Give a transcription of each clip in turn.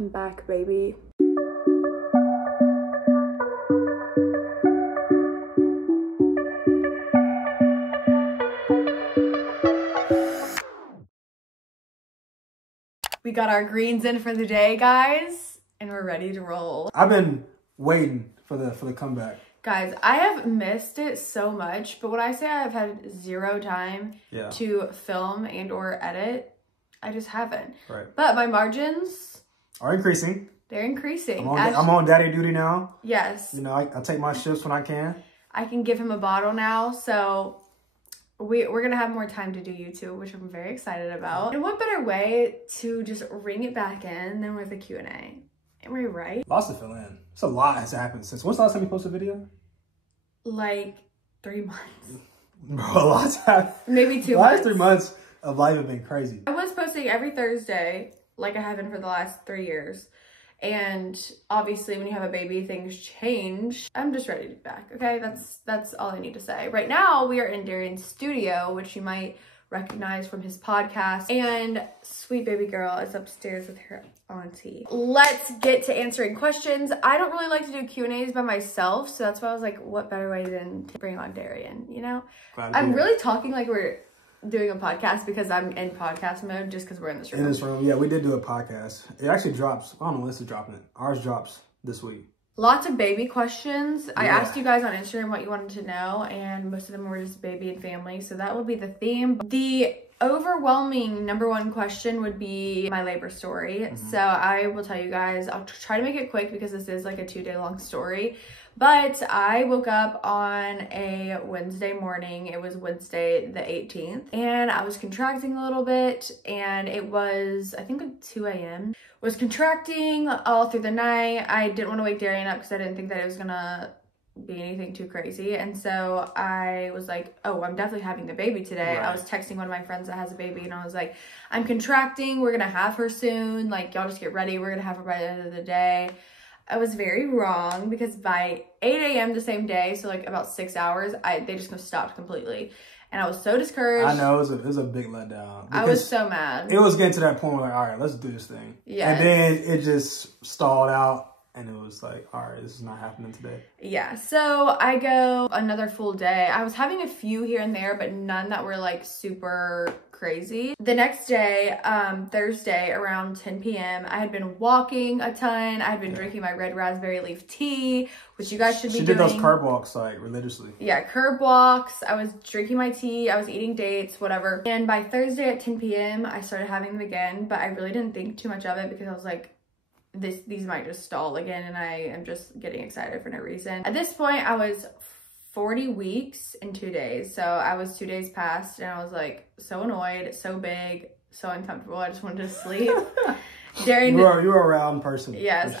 I'm back, baby. We got our greens in for the day, guys, and we're ready to roll. I've been waiting for the comeback. Guys, I have missed it so much, but when I say I've had zero time to film and or edit, I just haven't. Right. But my margins are increasing. They're increasing. I'm on daddy duty now. Yes. You know, I take my shifts when I can. I can give him a bottle now, so we're gonna have more time to do YouTube, which I'm very excited about. And what better way to just ring it back in than with a Q&A? Am I right? Lots to fill in. It's a lot has happened since. When's the last time you posted a video? Like 3 months. Bro, a lot's happened. Maybe 2 months. The last 3 months of life have been crazy. I was posting every Thursday, like I have been for the last 3 years. And obviously when you have a baby, things change. I'm just ready to be back, okay? That's all I need to say. Right now, we are in Darian's studio, which you might recognize from his podcast. And sweet baby girl is upstairs with her auntie. Let's get to answering questions. I don't really like to do Q&As by myself, so that's why I was like, what better way than to bring on Darian, you know? I'm really talking like we're doing a podcast because I'm in podcast mode just because we're in this room. In this room, yeah, we did do a podcast. It actually drops. I don't know when this is dropping it. Ours drops this week. Lots of baby questions. I asked you guys on Instagram what you wanted to know, and most of them were just baby and family, so that will be the theme. The overwhelming #1 question would be my labor story. So I will tell you guys, I'll try to make it quick because this is like a 2-day long story. But I woke up on a Wednesday morning. It was Wednesday the 18th. And I was contracting a little bit. And it was, I think, 2 a.m. Was contracting all through the night. I didn't want to wake Darian up because I didn't think that it was going to be anything too crazy. And so I was like, oh, I'm definitely having the baby today. I was texting one of my friends that has a baby. And I was like, I'm contracting. We're going to have her soon. Like, y'all just get ready. We're going to have her by the end of the day. I was very wrong because by 8 a.m. the same day, so like about 6 hours, they just stopped completely. And I was so discouraged. I know, it was a big letdown. I was so mad. It was getting to that point where like, all right, let's do this thing. Yeah. And then it just stalled out. And it was like, all right, this is not happening today. Yeah, so I go another full day. I was having a few here and there, but none that were like super crazy. The next day, Thursday, around 10 p.m., I had been walking a ton. I had been drinking my red raspberry leaf tea, which you guys should be doing. She did those curb walks like religiously. Yeah, curb walks. I was drinking my tea. I was eating dates, whatever. And by Thursday at 10 p.m., I started having them again, but I really didn't think too much of it because I was like, these might just stall again, and I am just getting excited for no reason. At this point, I was 40 weeks in 2 days. So I was 2 days past, and I was like so annoyed, so big, so uncomfortable. I just wanted to sleep. Darian, you were a round person. Yes, sure.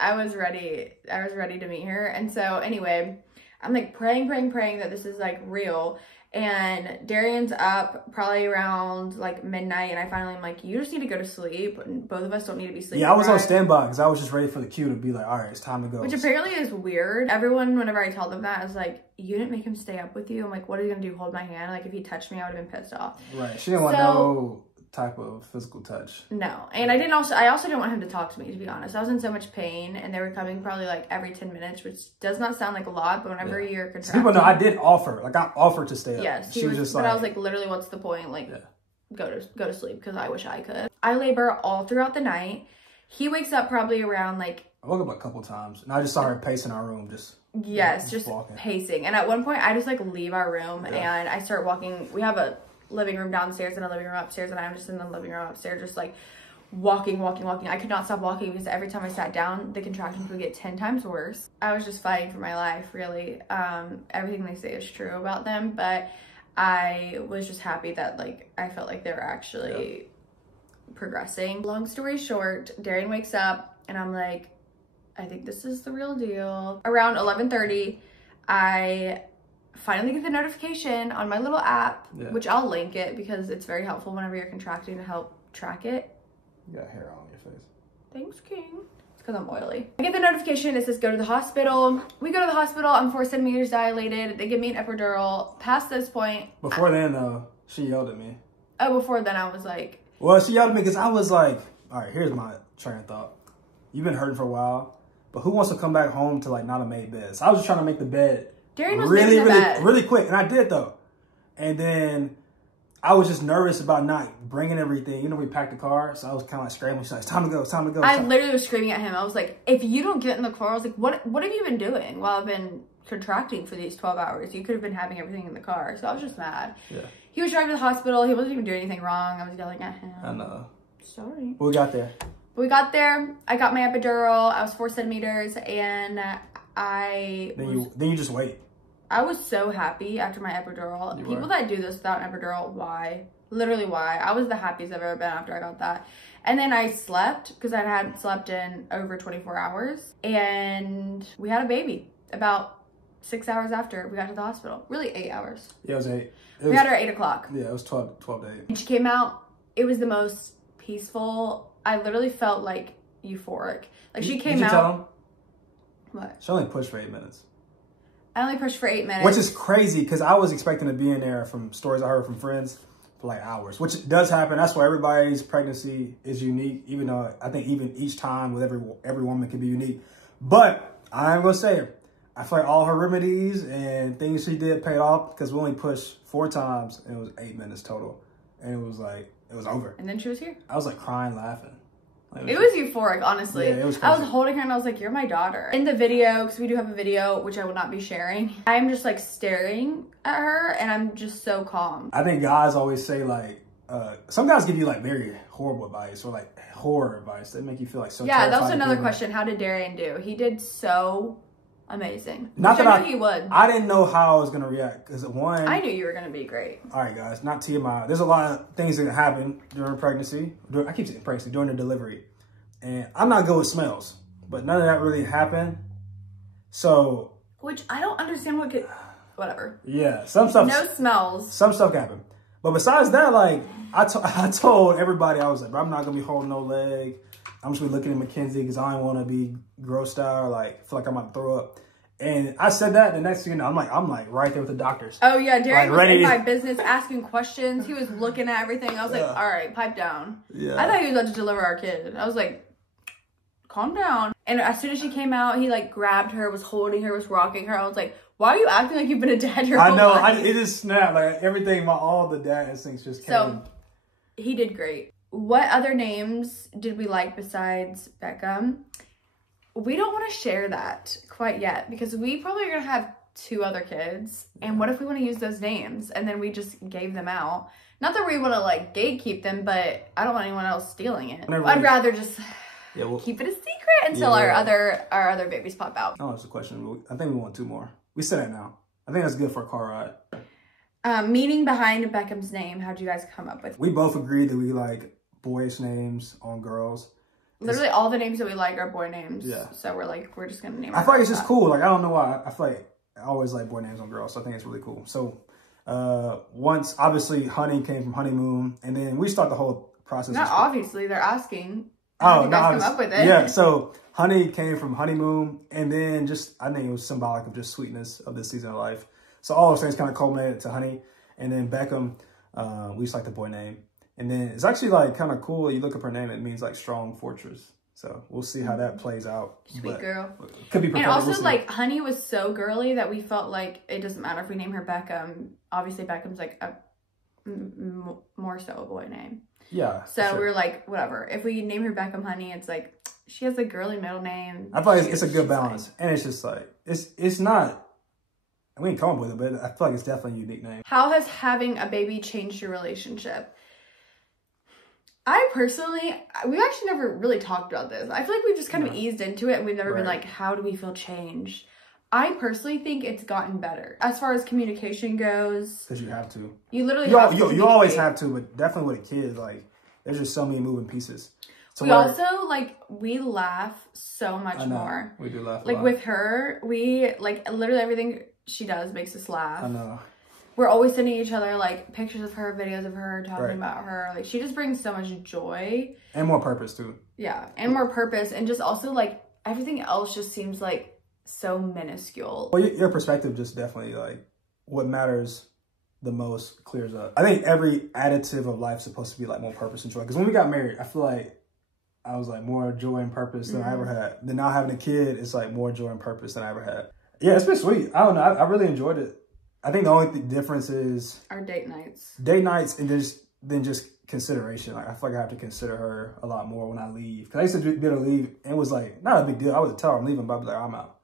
I was ready. I was ready to meet her. And so anyway, I'm like praying that this is like real. And Darian's up probably around like midnight, and I finally am like, you just need to go to sleep. And both of us don't need to be sleeping. Yeah, I was on standby because I was just ready for the cue to be like, all right, it's time to go. Which apparently is weird. Everyone, whenever I tell them that, is like, you didn't make him stay up with you. I'm like, what are you gonna do? Hold my hand? Like, if he touched me, I would have been pissed off. Right. She didn't want no type of physical touch. No. And I also didn't want him to talk to me, to be honest. I was in so much pain, and they were coming probably like every 10 minutes, which does not sound like a lot, but whenever you're contracting. People know I did offer. Like, I offered to stay up. Yes. She was just but like, I was like, literally, what's the point? Like, go to sleep, because I wish I could. I labor all throughout the night. He wakes up probably around like, I woke up a couple times, and I just saw her pacing our room, just walking. Pacing. And at one point, I just like leave our room and I start walking. We have a living room downstairs and a living room upstairs, and I'm just in the living room upstairs, just like walking. I could not stop walking because every time I sat down, the contractions would get 10 times worse. I was just fighting for my life, really. Everything they say is true about them, but I was just happy that like I felt like they were actually progressing. Long story short, Darian wakes up and I'm like, I think this is the real deal. Around 11:30, I finally get the notification on my little app, which I'll link it because it's very helpful whenever you're contracting to help track it. You got hair on your face. Thanks, King. It's because I'm oily. I get the notification. It says go to the hospital. We go to the hospital. I'm 4 centimeters dilated. They give me an epidural. Past this point. Before then, though, she yelled at me. Oh, before then, I was like. Well, she yelled at me because I was like, all right, here's my train of thought. you've been hurting for a while, but who wants to come back home to like not a made bed? So I was just trying to make the bed really quick, and I did though. And then I was just nervous about not bringing everything. You know, we packed the car, so I was kind of like scrambling. She's like, it's time to go, it's time to go. I literally was screaming at him. I was like, if you don't get in the car, I was like, what have you been doing while I've been contracting for these 12 hours? You could have been having everything in the car. So I was just mad. Yeah. He was driving to the hospital. He wasn't even doing anything wrong. I was yelling at him. I know. Sorry. We got there. We got there. I got my epidural. I was 4 centimeters, and Then you just wait. I was so happy after my epidural. People that do this without an epidural, why? Literally why? I was the happiest I've ever been after I got that. And then I slept, because I had slept in over 24 hours. And we had a baby about 6 hours after we got to the hospital. Really 8 hours. Yeah, it was 8. We had her at 8 o'clock. Yeah, it was 12 to 8. And she came out. It was the most peaceful. I literally felt like euphoric. Like she came out. Did you tell him? What? She only pushed for 8 minutes. I only pushed for 8 minutes. Which is crazy, because I was expecting to be in there from stories I heard from friends for like hours, which does happen. That's why everybody's pregnancy is unique, even though I think even each time with every woman can be unique. But I'm going to say it. I feel like all her remedies and things she did paid off, because we only pushed 4 times and it was 8 minutes total. And it was like, it was over. And then she was here. I was like crying, laughing. It was euphoric, honestly. Yeah, it was crazy. I was holding her and I was like, you're my daughter. In the video, because we do have a video, which I will not be sharing, I'm just like staring at her and I'm just so calm. I think guys always say like, some guys give you like very horrible advice or like horror advice. They make you feel like so terrified. Yeah, that was another question. How did Darian do? He did so amazing. Not that I knew he would. I didn't know how I was going to react, because one, I knew you were going to be great. All right, guys, not TMI. There's a lot of things that happen during pregnancy. I keep saying pregnancy, during the delivery. And I'm not good with smells, but none of that really happened. So. Which I don't understand what could, whatever. Yeah, some stuff. No smells. Some stuff happened. But besides that, like, I told everybody, I was like, bro, I'm not going to be holding no leg. I'm just going to be looking at Makenzie because I don't want to be grossed out or like feel like I'm about to throw up. And I said that, and the next thing you know, I'm like right there with the doctors. Oh yeah, Darian was in my business asking questions. He was looking at everything. I was like, all right, pipe down. Yeah. I thought he was about to deliver our kid. I was like, calm down. And as soon as she came out, he like grabbed her, was holding her, was rocking her. I was like, why are you acting like you've been a dad your whole life? I know, it just snapped. Like everything, all the dad instincts just came. So he did great. What other names did we like besides Beckham? We don't want to share that quite yet, because we probably are going to have 2 other kids. And what if we want to use those names and then we just gave them out? Not that we want to like gatekeep them, but I don't want anyone else stealing it. I'd rather just keep it a secret until our other babies pop out. Oh, that's a question. I think we want 2 more. We said that now. I think that's good for a car ride. Meaning behind Beckham's name, how'd you guys come up with? We both agreed that we like boyish names on girls. Literally all the names that we like are boy names. Yeah. So we're just going to name I feel like it's just cool. Like, I don't know why. I feel like I always like boy names on girls. So I think it's really cool. So once, obviously, Honey came from Honeymoon. And then we start the whole process. Not obviously. They're asking. How did you guys come up with it? Yeah. So Honey came from Honeymoon. And then I think it was symbolic of just sweetness of this season of life. So all those things kind of culminated to Honey. And then Beckham, we just like the boy name. And then it's actually like kind of cool. You look up her name, it means like strong fortress. So we'll see how that plays out. Sweet girl. Could be. And also like Honey was so girly that we felt like it doesn't matter if we name her Beckham. Obviously Beckham's like a more so a boy name. Yeah. So we were like, whatever. If we name her Beckham Honey, it's like she has a girly middle name. I feel like it's a good balance, and it's just like it's not. We ain't calling with it, but I feel like it's definitely a unique name. How has having a baby changed your relationship? I personally, we've actually never really talked about this. I feel like we've just kind of eased into it, and we've never been like, how do we feel changed? I personally think it's gotten better. As far as communication goes. Because you have to. You literally have to. You always have to, but definitely with a kid, like, there's just so many moving pieces. We also, like, we laugh so much more. We do laugh a lot. Like, with her, we, like, literally everything she does makes us laugh. I know. We're always sending each other, like, pictures of her, videos of her, talking about her. Like, she just brings so much joy. And more purpose, too. Yeah, and more purpose. And just also, like, everything else just seems, like, so minuscule. Well, your perspective just definitely, like, what matters the most clears up. I think every additive of life is supposed to be, like, more purpose and joy. Because when we got married, I feel like I was like more joy and purpose than I ever had. Then now having a kid, it's like more joy and purpose than I ever had. Yeah, it's been sweet. I don't know. I really enjoyed it. I think the only difference is our date nights. Date nights and then just consideration. Like I feel like I have to consider her a lot more when I leave. Because I used to be able to leave and it was like not a big deal. I would tell her I'm leaving, but I'd be like, I'm out.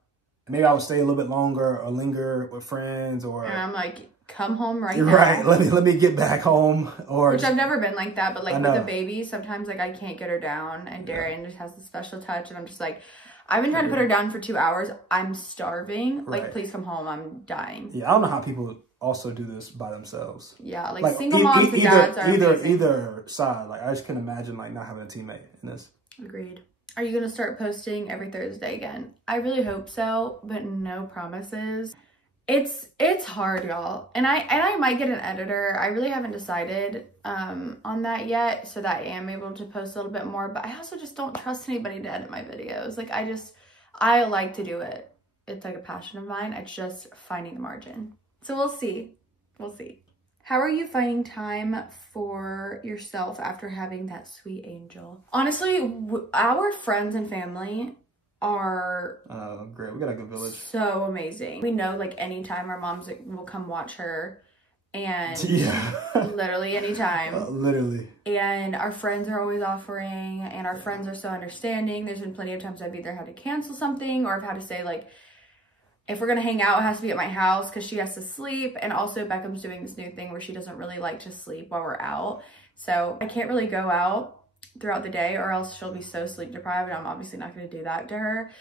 And maybe I would stay a little bit longer or linger with friends or. And I'm like, come home right now. Right. Let me get back home. Or which I've never been like that, but like with a baby, sometimes like I can't get her down, and Darian just has a special touch, and I'm just like, I've been trying to put her down for 2 hours. I'm starving. Like, please come home. I'm dying. Yeah, I don't know how people also do this by themselves. Yeah, like single moms and dads are either side. Like I just can't imagine like not having a teammate in this. Agreed. Are you gonna start posting every Thursday again? I really hope so, but no promises. It's hard, y'all, and I might get an editor. I really haven't decided on that yet, so that I am able to post a little bit more. But I also just don't trust anybody to edit my videos. Like I like to do it. It's like a passion of mine. It's just finding the margin. So we'll see. We'll see. How are you finding time for yourself after having that sweet angel? Honestly, our friends and family are great. We got a good village. So amazing. We know like anytime our moms will come watch her, and literally anytime. Literally. And our friends are always offering, and our friends are so understanding. There's been plenty of times I've either had to cancel something or I've had to say like, if we're gonna hang out, it has to be at my house because she has to sleep. And also Beckham's doing this new thing where she doesn't really like to sleep while we're out. So I can't really go out throughout the day or else she'll be so sleep deprived, and I'm obviously not going to do that to her.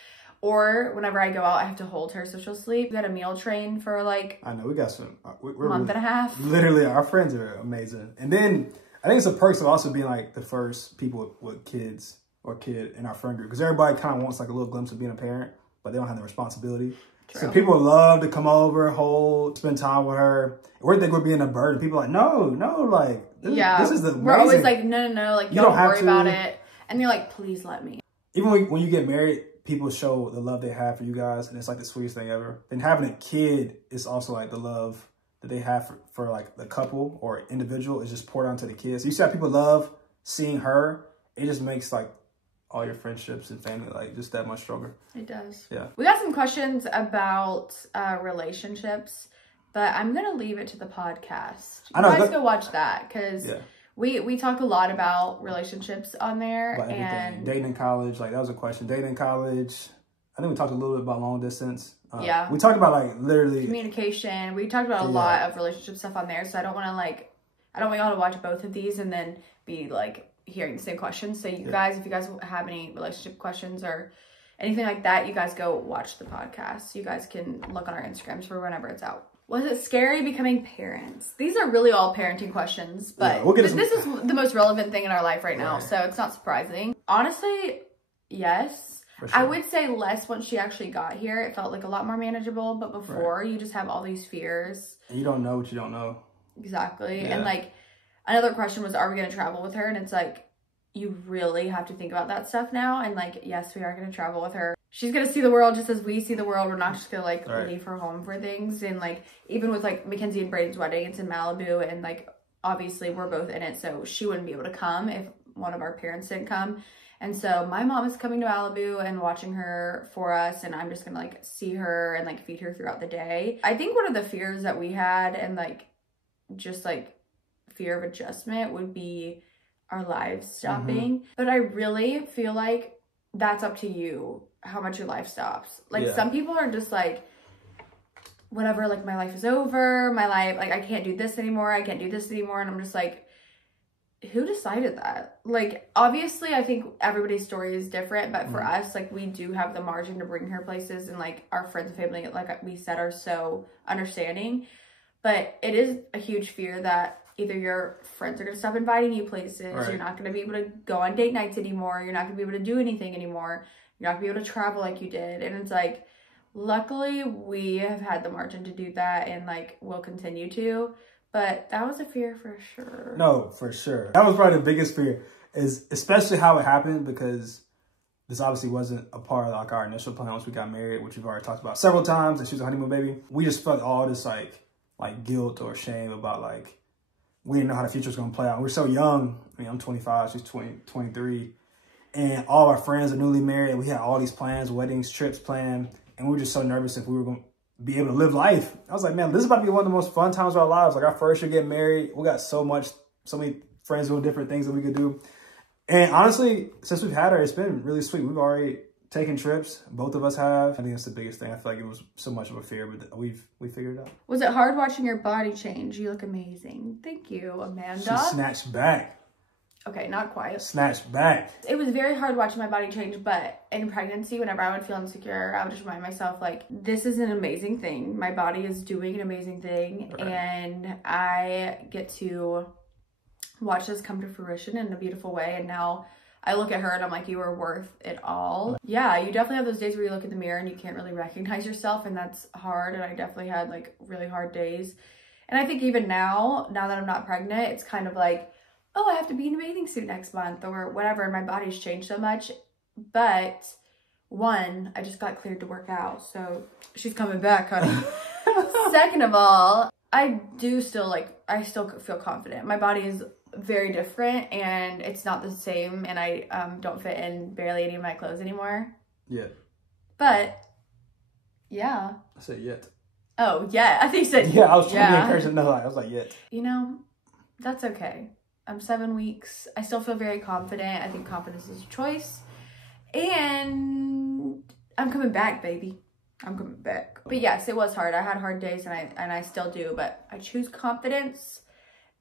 Or whenever I go out, I have to hold her so she'll sleep. We got a meal train for like I know we got some we're month and a half. Literally, our friends are amazing. And then I think it's a perks of also being like the first people with kids or kid in our friend group, because everybody kind of wants like a little glimpse of being a parent, but they don't have the responsibility. True. So people love to come over, hold, spend time with her. We think we're being a burden. People are like, no, like, this is the amazing. We're always like, no, like, don't worry about it. And you're like, please let me. Even when you get married, people show the love they have for you guys, and it's like the sweetest thing ever. And having a kid is also like the love that they have for like the couple or individual is just poured onto the kids. So you see how people love seeing her. It just makes like all your friendships and family like just that much stronger. It does. Yeah. We got some questions about relationships, but I'm gonna leave it to the podcast. You guys go watch that because we talk a lot about relationships on there. About everything. And dating in college, like that was a question. Dating in college. I think we talked a little bit about long distance. Yeah. We talked about like literally communication. We talked about a lot of relationship stuff on there. So I don't want y'all to watch both of these and then be like hearing the same questions. So you guys, if you guys have any relationship questions or anything like that, you guys go watch the podcast. You guys can look on our Instagrams for whenever it's out. Was it scary becoming parents? These are really all parenting questions, but this is the most relevant thing in our life right now. So it's not surprising. Honestly, yes. Sure. I would say less once she actually got here. It felt like a lot more manageable, but before you just have all these fears. And you don't know what you don't know. Exactly. Yeah. And like, another question was, are we going to travel with her? And it's like, you really have to think about that stuff now. And like, yes, we are going to travel with her. She's going to see the world just as we see the world. We're not just going to like leave her home for things. And like, even with like Makenzie and Braden's wedding, it's in Malibu. And like, obviously we're both in it. So she wouldn't be able to come if one of our parents didn't come. And so my mom is coming to Malibu and watching her for us. And I'm just going to like see her and like feed her throughout the day. I think one of the fears that we had and like, just like fear of adjustment would be our lives stopping. But I really feel like that's up to you, how much your life stops. Like some people are just like, whatever, like my life is over, my life, like I can't do this anymore, I can't do this anymore. And I'm just like, who decided that? Like, obviously I think everybody's story is different, but for us, like we do have the margin to bring her places, and like our friends and family, like we said, are so understanding. But it is a huge fear that either your friends are going to stop inviting you places, you're not going to be able to go on date nights anymore, you're not going to be able to do anything anymore, you're not going to be able to travel like you did. And it's like, luckily we have had the margin to do that, and like we'll continue to. But that was a fear for sure. No, for sure. That was probably the biggest fear, is especially how it happened, because this obviously wasn't a part of like our initial plan once we got married, which we've already talked about several times, and she was a honeymoon baby. We just felt all this like guilt or shame about like, we didn't know how the future was going to play out. We're so young. I mean, I'm 25, she's 23. And all our friends are newly married. And we had all these plans, weddings, trips planned. And we were just so nervous if we were going to be able to live life. I was like, man, this is about to be one of the most fun times of our lives. Like our first year getting married. We got so many friends doing different things that we could do. And honestly, since we've had her, it's been really sweet. We've already taken trips. Both of us have. I think that's the biggest thing. I feel like it was so much of a fear, but we figured it out. Was it hard watching your body change? You look amazing. Thank you, Amanda. She snatched back. Okay, not quite. Snatched back. It was very hard watching my body change, but in pregnancy, whenever I would feel insecure, I would just remind myself, like, this is an amazing thing. My body is doing an amazing thing, right. And I get to watch this come to fruition in a beautiful way. And now I look at her and I'm like, you are worth it all. Yeah, you definitely have those days where you look in the mirror and you can't really recognize yourself, and that's hard. And I definitely had like really hard days. And I think even now that I'm not pregnant, it's kind of like, oh, I have to be in a bathing suit next month or whatever, and my body's changed so much. But one, I just got cleared to work out, so she's coming back, honey. Second of all, I still feel confident. My body is very different and it's not the same, and I don't fit in barely any of my clothes anymore. Yeah. But yeah. I said yet. Oh, yeah. I think you said yeah. I was trying to encourage it. No, I was like yet. You know, that's okay. I'm 7 weeks. I still feel very confident. I think confidence is a choice. And I'm coming back, baby. I'm coming back. But yes, it was hard. I had hard days and I still do, but I choose confidence,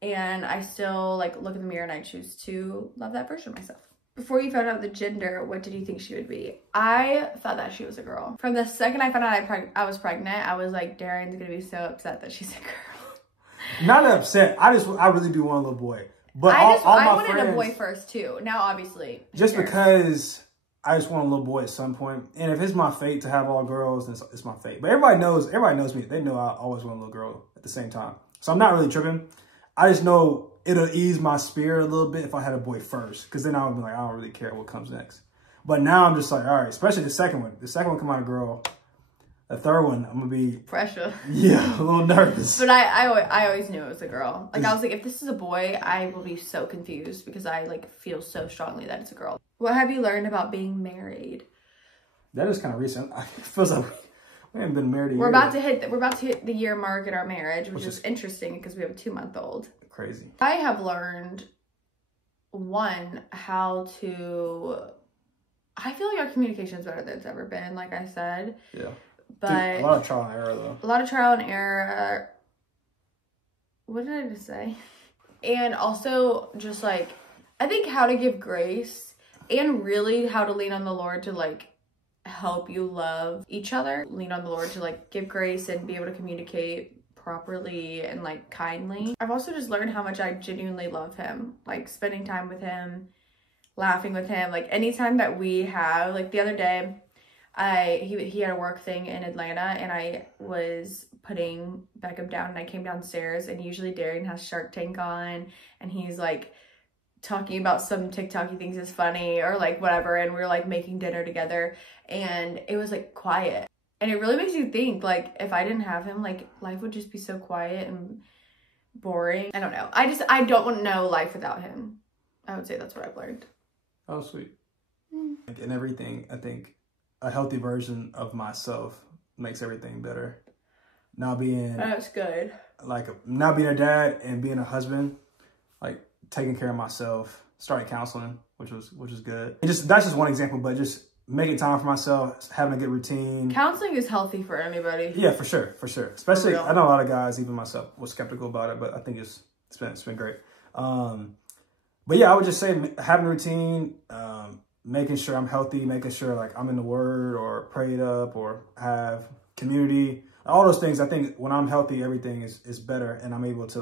and I still like look in the mirror and I choose to love that version of myself. Before you found out the gender, what did you think she would be? I thought that she was a girl. From the second I found out I was pregnant, I was like, Darren's gonna be so upset that she's a girl. Not upset. I really do want a little boy. But I wanted a boy first too. Now, obviously, just because I just want a little boy at some point, and if it's my fate to have all girls, then it's my fate. But everybody knows me. They know I always want a little girl at the same time. So I'm not really tripping. I just know it'll ease my spirit a little bit if I had a boy first, because then I would be like, I don't really care what comes next. But now I'm just like, all right, especially the second one. The second one come out a girl. The third one, I'm gonna be pressure. Yeah, a little nervous. But I always knew it was a girl. Like I was like, if this is a boy, I will be so confused because I like feel so strongly that it's a girl. What have you learned about being married? That is kind of recent. I feel like we haven't been married a year. We're about to hit the year mark in our marriage, which is interesting because we have a 2-month-old. Crazy. I have learned how to. I feel like our communication is better than it's ever been. Like I said. Yeah. But a lot of trial and error, though. A lot of trial and error. What did I just say? And also just like, I think how to give grace and really how to lean on the Lord to like help you love each other. Lean on the Lord to like give grace and be able to communicate properly and like kindly. I've also just learned how much I genuinely love him. Like spending time with him, laughing with him. Like anytime that we have, like the other day, he had a work thing in Atlanta, and I was putting Beckham down, and I came downstairs, and usually Darren has Shark Tank on, and he's like talking about some TikTok he thinks is funny or like whatever, and we're like making dinner together, and it was like quiet, and it really makes you think like if I didn't have him, like life would just be so quiet and boring. I don't know. I don't want to know life without him. I would say that's what I've learned. Oh, sweet. And everything, I think a healthy version of myself makes everything better. Now being that's good. Like now being a dad and being a husband, like taking care of myself, starting counseling, which was good. And that's just one example, but just making time for myself, having a good routine. Counseling is healthy for anybody. Yeah, for sure. Especially I know a lot of guys, even myself, was skeptical about it, but I think it's been great. But yeah, I would just say having a routine, making sure I'm healthy, making sure like I'm in the word or prayed up or have community, all those things. I think when I'm healthy, everything is better, and I'm able to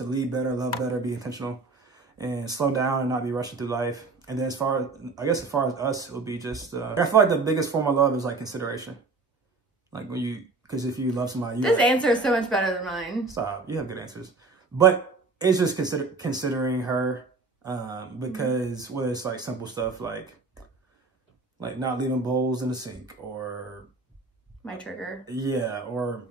lead better, love better, be intentional, and slow down and not be rushing through life. And then as far as us, it would be just, I feel like the biggest form of love is like consideration. Like because if you love somebody, this answer is so much better than mine. Stop, you have good answers. But it's just considering her. Because whether it's like simple stuff like not leaving bowls in the sink, or my trigger. Yeah, or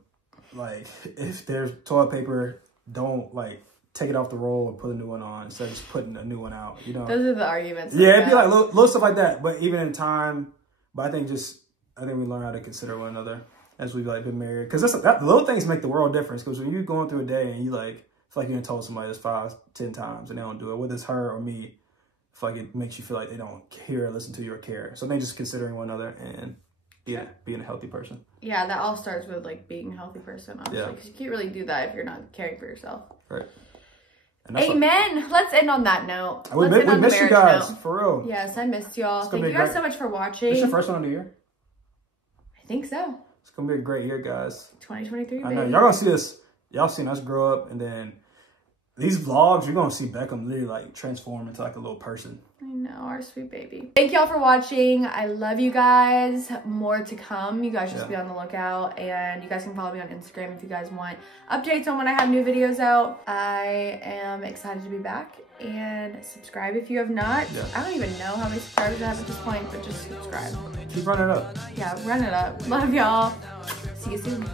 like if there's toilet paper, don't like take it off the roll or put a new one on instead of just putting a new one out, you know? Those are the arguments. Yeah, it'd be like little stuff like that. But even in time, but I think we learn how to consider one another as we've like been married. Because the little things make the world difference. Because when you're going through a day and you like feel like you done told somebody this 5, 10 times and they don't do it, whether it's her or me, I feel like it makes you feel like they don't hear, listen to you, or care. So I think just considering one another and being a healthy person. Yeah, that all starts with like being a healthy person, honestly. Because you can't really do that if you're not caring for yourself. Right. Amen. Let's end on that note. We missed you guys, for real. Yes, I missed y'all. Thank you guys so much for watching. This your first one of the year? I think so. It's going to be a great year, guys. 2023, I know. Y'all going to see us. Y'all seen us grow up, and then these vlogs, you're going to see Beckham literally like transform into like a little person. I know, our sweet baby. Thank y'all for watching. I love you guys. More to come. You guys just be on the lookout, and you guys can follow me on Instagram if you guys want updates on when I have new videos out. I am excited to be back, and subscribe if you have not. I don't even know how many subscribers I have at this point, but just subscribe. Keep running it up. Yeah, run it up. Love y'all. See you soon.